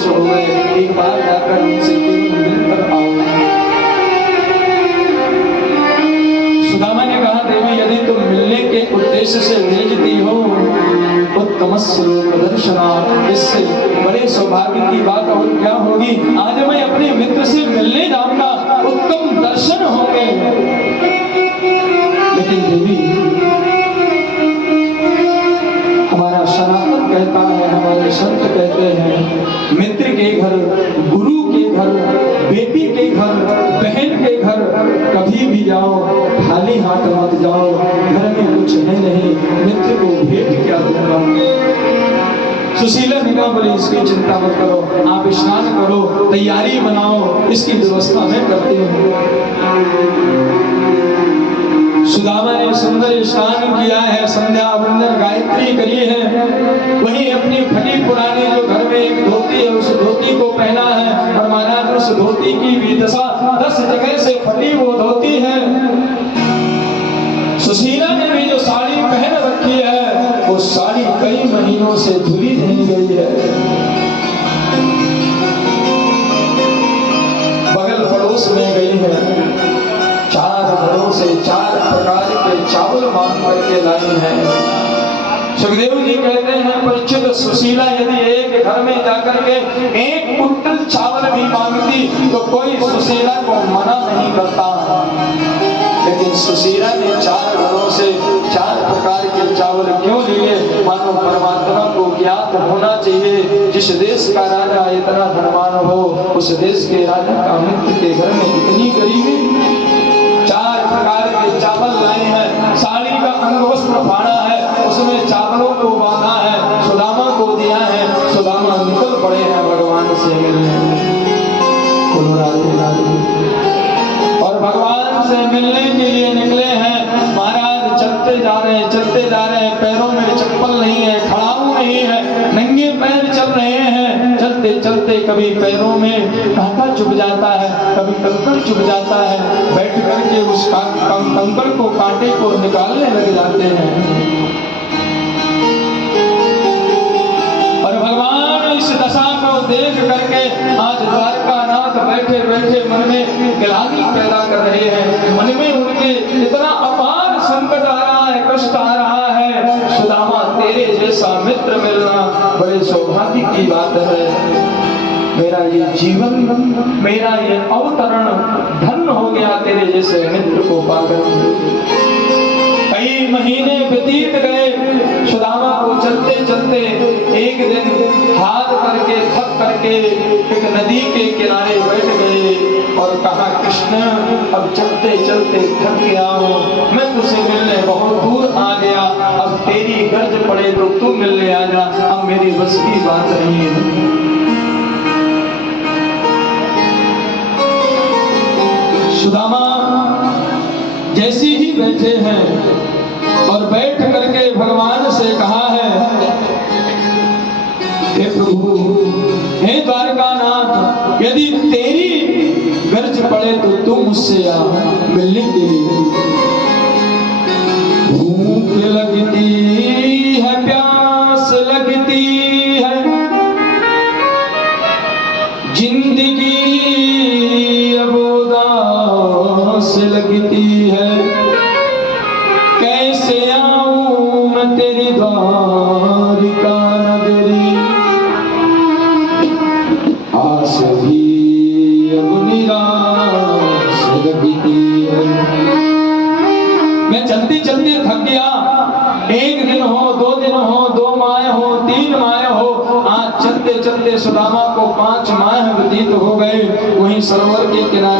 वर्ष हो गए, एक बार जाकर उनसे मिलकर आओ। सुदामा ने कहा, देवी यदि तुम मिलने के उद्देश्य से भेजती हो, उत्तम स्वरूप दर्शनार्थ, इससे बड़े सौभाग्य की बात और क्या होगी। आज मैं अपने मित्र से मिलने जाऊंगा, उत्तम दर्शन होंगे। लेकिन देवी, हमारा सनातन कहता है, हमारे संत कहते हैं, मित्र के घर, गुरु के घर, बेटी के घर, बहन के घर कभी भी जाओ, खाली हाथ मत जाओ। घर में कुछ है नहीं, मित्र को भेंट क्या दूंगा। सुशीला ने कहा, बोले इसकी चिंता मत करो, आप स्नान करो, तैयारी बनाओ, इसकी व्यवस्था मैं करती हूँ। सुदामा ने सुंदर स्नान किया है, संध्या वंदन गायत्री करी है, वहीं अपनी फटी पुरानी जो घर में एक धोती है, उस धोती को पहना है। और महाराज उस धोती की भी दशा 10 जगह से फटी वो धोती है। सुशीला ने भी जो साड़ी पहन रखी है, वो साड़ी कई महीनों से धुली नहीं गई है। बगल पड़ोस में गई है, 4 घरों से 4 प्रकार के चावल मांग करके लाई है। सुखदेव जी कहते हैं, परीक्षित, सुशीला यदि एक घर में जाकर के 1 कुंटल चावल भी मांगती तो कोई सुशीला को मना नहीं करता। लेकिन सुशीला ने 4 घरों से 4 प्रकार के चावल क्यों लिए? मानो परमात्मा को ज्ञात होना चाहिए, जिस देश का राजा इतना धनवान हो, उस देश के राजा का मित्र के घर में इतनी गरीबी। 4 प्रकार के चावल लाए हैं, साड़ी का अंगवस्त्र फाड़ा है, उसमें चावलों को बांधा है, सुदामा को दिया है। सुदामा निकल पड़े हैं भगवान से मिलने, और भगवान से मिलने के लिए निकले हैं। महाराज चलते जा रहे हैं, चलते जा रहे हैं, पैरों में चप्पल नहीं है, खड़ाऊ नहीं है, नंगे पैर चल रहे हैं। चलते चलते कभी पैरों में कांटा चुभ जाता है, कभी कंकड़ चुभ जाता है, बैठ करके उस कंकड़ को, कांटे को निकालने लग जाते हैं। और भगवान इस दशा को देख करके आज द्वारकानाथ बैठे बैठे मन में ग्लानि पैदा कर रहे हैं। मन में उनके इतना अपार संकट आ रहा है, कष्ट आ रहा है। सुदामा, तेरे जैसा मित्र मिलना बड़े सौभाग्य की बात है। मेरा ये जीवन, मेरा ये अवतरण धन्य हो गया तेरे जैसे मित्र को पाकर। कई महीने व्यतीत गए, सुदामा को चलते चलते एक दिन हाथ करके थक करके एक नदी के किनारे बैठ गए और कहा, कृष्ण अब चलते चलते थक गया हूँ, मैं तुझसे मिलने बहुत दूर आ गया, अब तेरी गर्ज पड़े तो तू मिलने आ जा, अब मेरी बस की बात नहीं है। सुदामा जैसी ही बैठे हैं और बैठ करके भगवान से कहा है, हे प्रभु, हे द्वारकानाथ, यदि तेरी गर्ज पड़े तो तू मुझसे आ मिलने के लिए। भूख लगती है, प्यास लगती है, जिंदगी अब उदास लगती है, कैसे आऊं मैं तेरी द्वारिका नगरी, आस भी अब निराश लगती है। मैं चलते चलते थक गया, 1 दिन हो, 2 दिन हो, 2 माह हो, 3 माह हो, आज चलते चलते सुदामा को 5 माह व्यतीत हो गए। वहीं सरोवर के किनारे